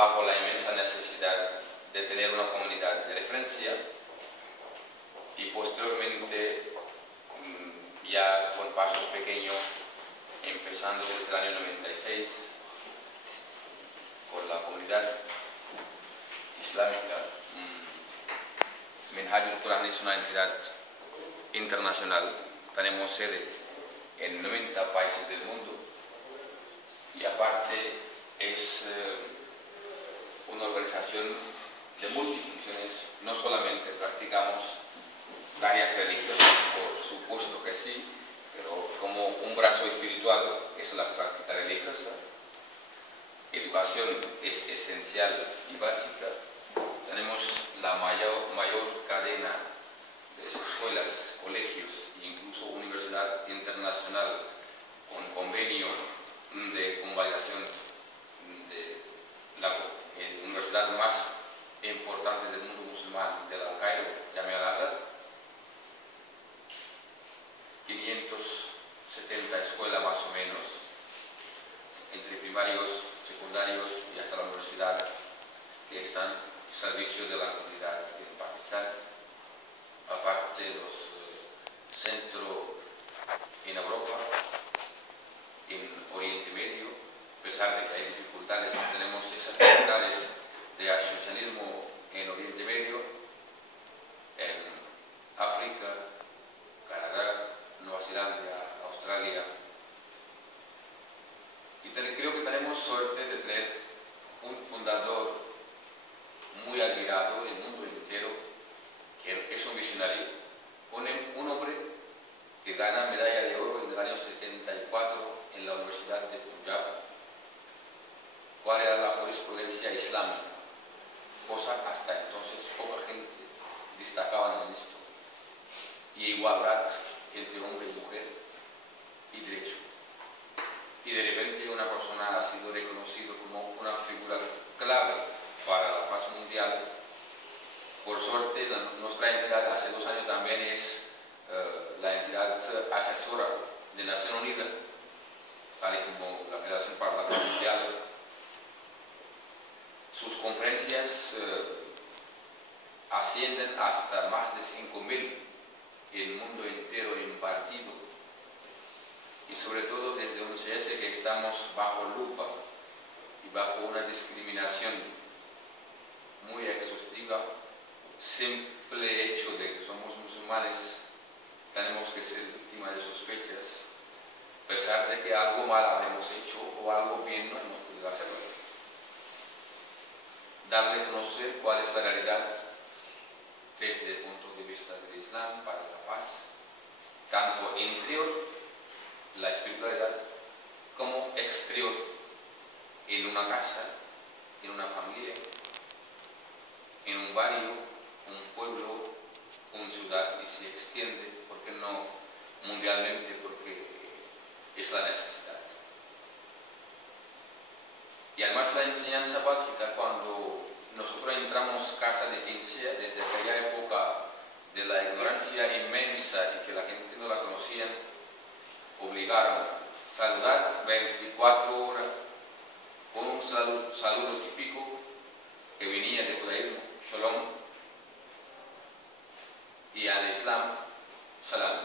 bajo la inmensa necesidad de tener una comunidad de referencia y posteriormente, ya con pasos pequeños, empezando desde el año 96, con la comunidad islámica. Minhajul Quran es una entidad internacional, tenemos sede en 90 países del mundo y aparte es una organización de multifunciones. No solamente practicamos tareas religiosas, por supuesto que sí, pero como un brazo espiritual es la práctica religiosa. Educación es esencial y básica. Tenemos la mayor cadena de escuelas, colegios e incluso universidad internacional con convenio de convalidación de la universidad más importante del mundo musulmán, del Al-Cairo, Jamia Al-Azhar. 570 escuelas más o menos, entre primarios, secundarios y hasta la universidad, que están al servicio de la comunidad en Pakistán. Aparte de los centros en Europa, en Oriente Medio, a pesar de que hay dificultades, tenemos esas dificultades de asociacionismo en Oriente Medio, en África, Canadá, Nueva Zelanda, Australia. Y creo que tenemos suerte de tener un fundador muy admirado en el mundo entero, que es un visionario, un hombre que gana medalla de oro en el año 74 en la Universidad de Punjab. ¿Cuál era la jurisprudencia islámica? Cosa hasta entonces poca gente destacaba en esto. Y igualdad entre hombre y mujer y derecho. Y de repente una persona ha sido reconocida como una figura clave para la paz mundial. Por suerte, nuestra entidad hace 2 años también es la entidad asesora de Naciones Unidas, tal y como la Federación para la Paz Mundial. Sus conferencias ascienden hasta más de 5.000 en el mundo entero impartido, y sobre todo desde un CS que estamos bajo lupa y bajo una discriminación muy exhaustiva. Simple hecho de que somos musulmanes, tenemos que ser víctimas de sospechas, a pesar de que algo mal habremos hecho o algo bien no hemos podido hacerlo. Darle a conocer cuál es la realidad desde el punto de vista del Islam para la paz, tanto interior, la espiritualidad, como exterior, en una casa, en una familia, en un barrio, un pueblo, una ciudad, y se extiende, ¿por qué no mundialmente? Porque es la necesidad. Y además la enseñanza básica, cuando nosotros entramos casa de quien sea, desde aquella época de la ignorancia inmensa y que la gente no la conocía, obligaron a saludar 24 horas con un saludo típico que venía del judaísmo, shalom, y al islam, salam.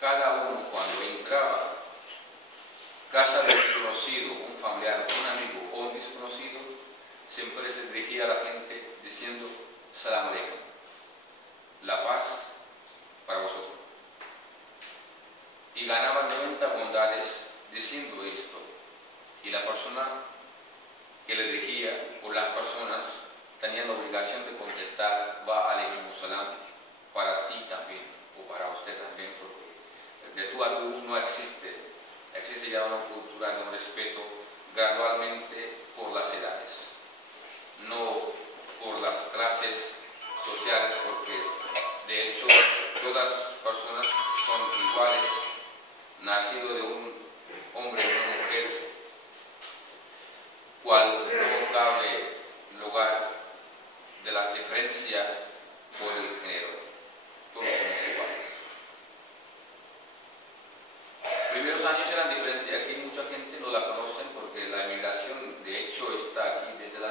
Cada uno cuando entraba casa de un desconocido, un familiar, un amigo o un desconocido, siempre se dirigía a la gente diciendo salam aleikum, la paz para vosotros. Y ganaban 90 bondades diciendo esto. Y la persona que le dirigía, o las personas, tenían la obligación de contestar va aleikum salam, para ti también, o para usted también, porque de tú a tú no existe ya una cultura de un respeto gradualmente por las edades, no por las clases sociales, porque de hecho todas las personas son iguales, nacido de un hombre y una mujer, cual no cabe lugar de las diferencias por el género, todos somos iguales. Primeros años eran diferentes, aquí mucha gente no la conocen porque la emigración de hecho está aquí desde el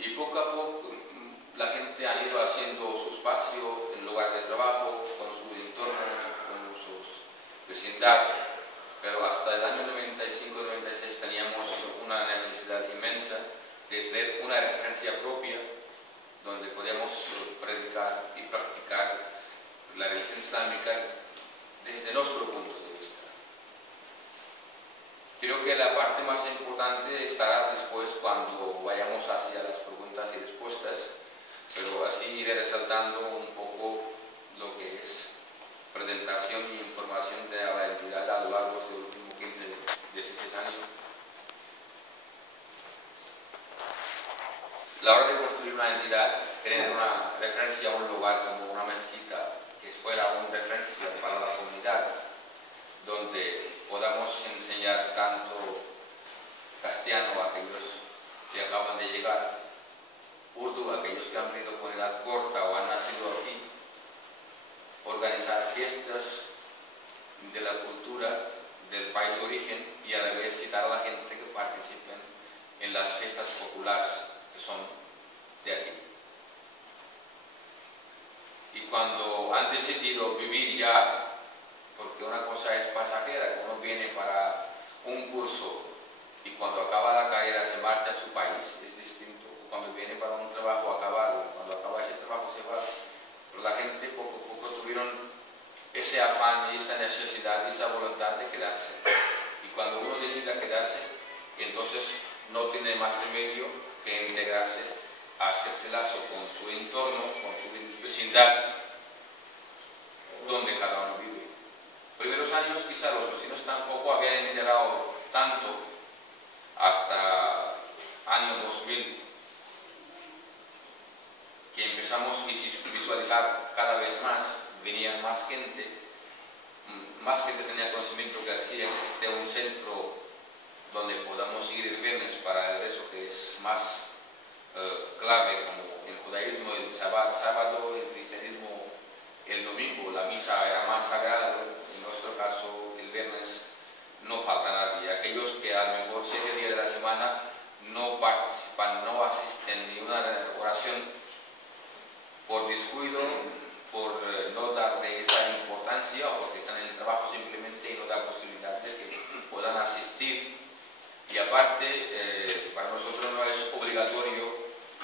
Y poco a poco la gente ha ido haciendo su espacio en lugar de trabajo, con su entorno, con sus vecindad, pero hasta el año 95-96 teníamos una necesidad inmensa de tener una referencia propia donde podíamos predicar y practicar la religión islámica desde nuestro punto de vista. Creo que la parte más importante estará después cuando vayamos hacia las preguntas y respuestas, pero así iré resaltando un poco lo que es presentación y información de la entidad a lo largo de los últimos 15-16 años. La hora de construir una entidad, tener una referencia a un lugar como una mezquita que fuera una referencia para la comunidad, donde podamos enseñar tanto castellano a aquellos que acaban de llegar, urdu a aquellos que han venido con edad corta o han nacido aquí, organizar fiestas de la cultura del país de origen y a la vez citar a la gente que participen en las fiestas populares que son de aquí. Y cuando han decidido vivir ya, porque una cosa es pasajera, que uno viene para un curso y cuando acaba la carrera se marcha a su país, es distinto. Cuando viene para un trabajo acabado, cuando acaba ese trabajo se va. Pero la gente poco a poco tuvieron ese afán y esa necesidad y esa voluntad de quedarse. Y cuando uno decide quedarse, entonces no tiene más remedio que integrarse, hacerse lazo con su entorno, con su vecindad, donde cada uno vive. Primeros años quizá los vecinos tampoco habían integrado tanto hasta año 2000, que empezamos a visualizar cada vez más, venían más gente tenía conocimiento que así existe un centro donde podamos ir el viernes para eso que es más clave, como el judaísmo el sábado, el cristianismo el domingo, la misa era más sagrada, en nuestro caso el viernes no falta nadie. Aquellos que a lo mejor 7 días de la semana no participan, no asisten ni una oración por descuido, por no darle esa importancia o porque están en el trabajo simplemente y no da posibilidad de que puedan asistir. Y aparte, para nosotros no es obligatorio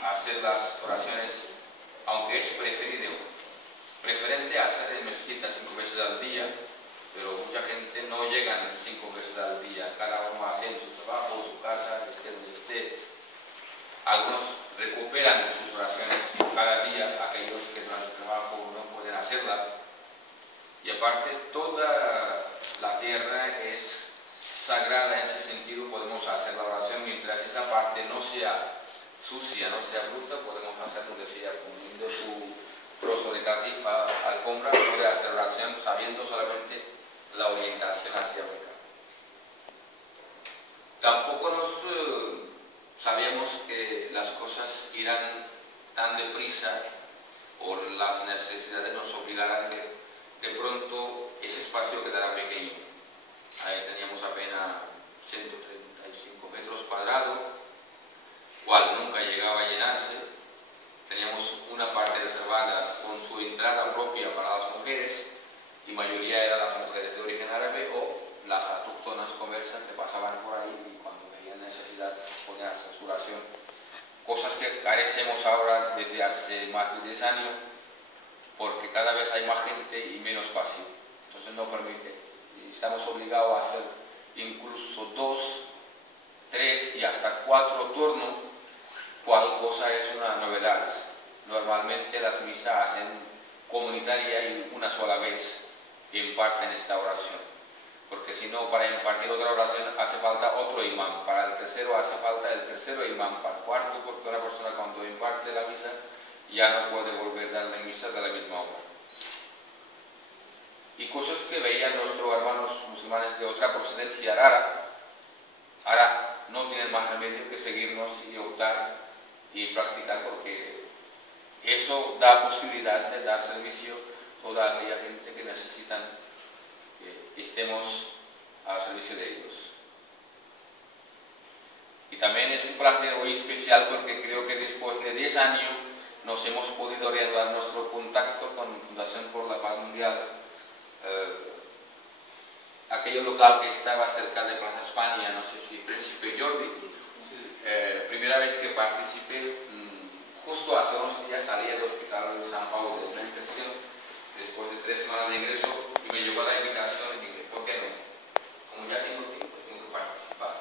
hacer las oraciones, aunque es preferente hacer en mezquita 5 veces al día, pero mucha gente no llegan 5 veces al día, cada uno hace en su trabajo, en su casa, esté donde esté. Algunos recuperan sus oraciones cada día, aquellos que durante el trabajo no pueden hacerla. Y aparte, toda la tierra es sagrada en ese sentido, podemos hacer la oración mientras esa parte no sea sucia, no sea bruta, podemos hacer donde sea, poniendo su trozo de catifa, alfombra, puede hacer oración sabiendo solamente la orientación hacia Meca. Tampoco sabíamos que las cosas irán tan deprisa o las necesidades nos obligarán que de pronto ese espacio quedará pequeño. Ahí teníamos apenas 135 metros cuadrados, cual nunca llegaba a llenarse. Teníamos una parte reservada con su entrada propia para las mujeres, y mayoría eran las mujeres de origen árabe o las autóctonas conversas que pasaban por ahí y cuando veían necesidad ponían su oración. Cosas que carecemos ahora desde hace más de 10 años, porque cada vez hay más gente y menos espacio. Entonces no permite. Y estamos obligados a hacer incluso 2, 3 y hasta 4 turnos, cual cosa es una novedad. Normalmente las misas hacen comunitaria y una sola vez imparten esta oración, porque si no, para impartir otra oración hace falta otro imán, para el tercero hace falta el tercero imán, para el cuarto, porque una persona cuando imparte la misa ya no puede volver a dar la misa de la misma hora. Y cosas que veían nuestros hermanos musulmanes de otra procedencia rara, ahora no tienen más remedio que seguirnos y optar y practicar, porque eso da posibilidad de dar servicio a toda aquella gente que necesitan que estemos al servicio de ellos. Y también es un placer muy especial porque creo que después de 10 años nos hemos podido reanudar nuestro contacto con Fundación por la Paz Mundial. Aquello local que estaba cerca de Plaza España, no sé si Príncipe Jordi, primera vez que participé, justo hace unos días salí del hospital de San Pablo de una infección, después de 3 semanas de ingreso, y me llegó la invitación y dije, ¿por qué no? Como ya tengo tiempo, tengo que participar.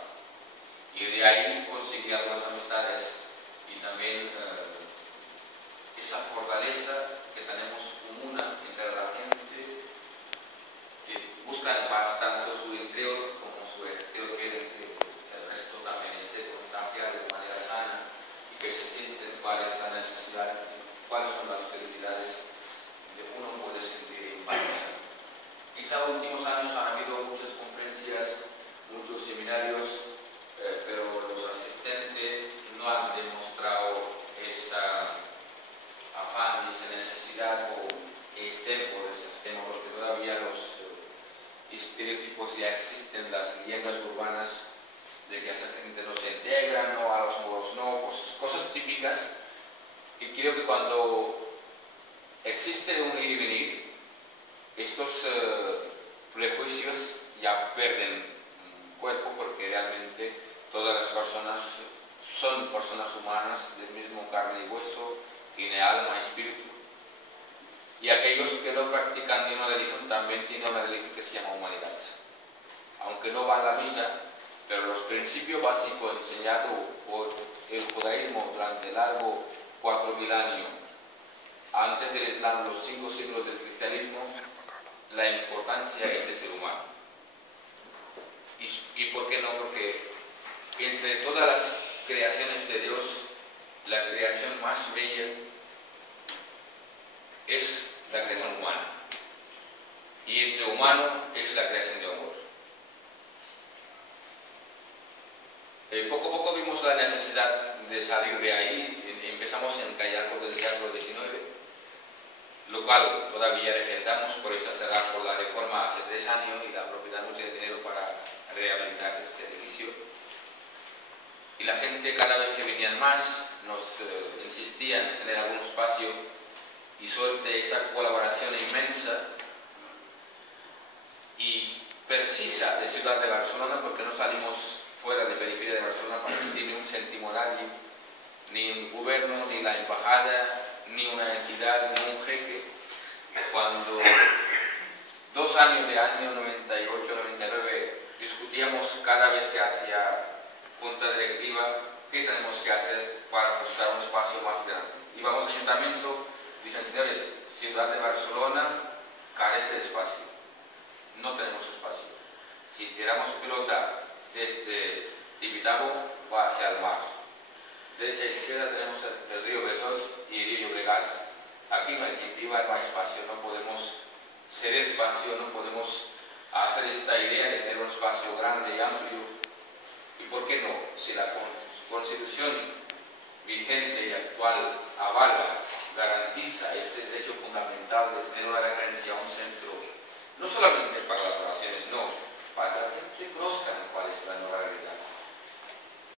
Y de ahí conseguí algunas amistades y también esa fortaleza que tenemos común entre la gente que busca paz tanto su interior como su exterior, que el resto también esté contagiado de manera sana y que se sienten cuál es la necesidad, cuáles son las felicidades que uno puede sentir en paz. Quizá en los últimos años han habido muchas conferencias, muchos seminarios, pero los asistentes no han demostrado esa afán, esa necesidad o temor de ese sistema, porque todavía los estereotipos ya existen, las leyendas urbanas de que esa gente no se integra, no, a los modos no, pues, cosas típicas. Y creo que cuando existe un ir y venir, estos prejuicios ya pierden cuerpo, porque realmente todas las personas son personas humanas del mismo carne y hueso, tiene alma, espíritu. Y aquellos que no practican ni una religión también tienen una religión que se llama humanidad. Aunque no van a la misa, pero los principios básicos enseñados por el judaísmo durante largo 4000 años, antes del Islam, los 5 siglos del cristianismo, la importancia es el ser humano. ¿Y por qué no? Porque entre todas las creaciones de Dios, la creación más bella es la creación humana. Y entre humano es la creación de amor. Poco a poco vimos la necesidad de salir de ahí y empezamos a encallar por el siglo XIX, lo cual todavía rechazamos, por eso cerrar por la reforma hace 3 años y la propiedad no tiene dinero para rehabilitar este edificio. Y la gente, cada vez que venían más, nos insistían en tener algún espacio, y suerte esa colaboración inmensa y precisa de Ciudad de Barcelona, porque no salimos fuera de periferia de Barcelona para que ni un céntimo nadie, ni un gobierno, ni la embajada, ni una entidad, ni un jeque. Cuando 2 años de año 98-99 discutíamos cada vez que hacía junta directiva qué tenemos que hacer para buscar un espacio más grande. Íbamos al ayuntamiento, dicen, señores, Ciudad de Barcelona carece de espacio, no tenemos espacio. Si tiramos pelota desde Tibidabo va hacia el mar, derecha e izquierda tenemos el río Besós y el río Llobregat. Aquí no hay cultivar, no hay espacio, no podemos ceder espacio, no podemos hacer esta idea de tener un espacio grande y amplio. ¿Y por qué no? Si la Constitución vigente y actual avala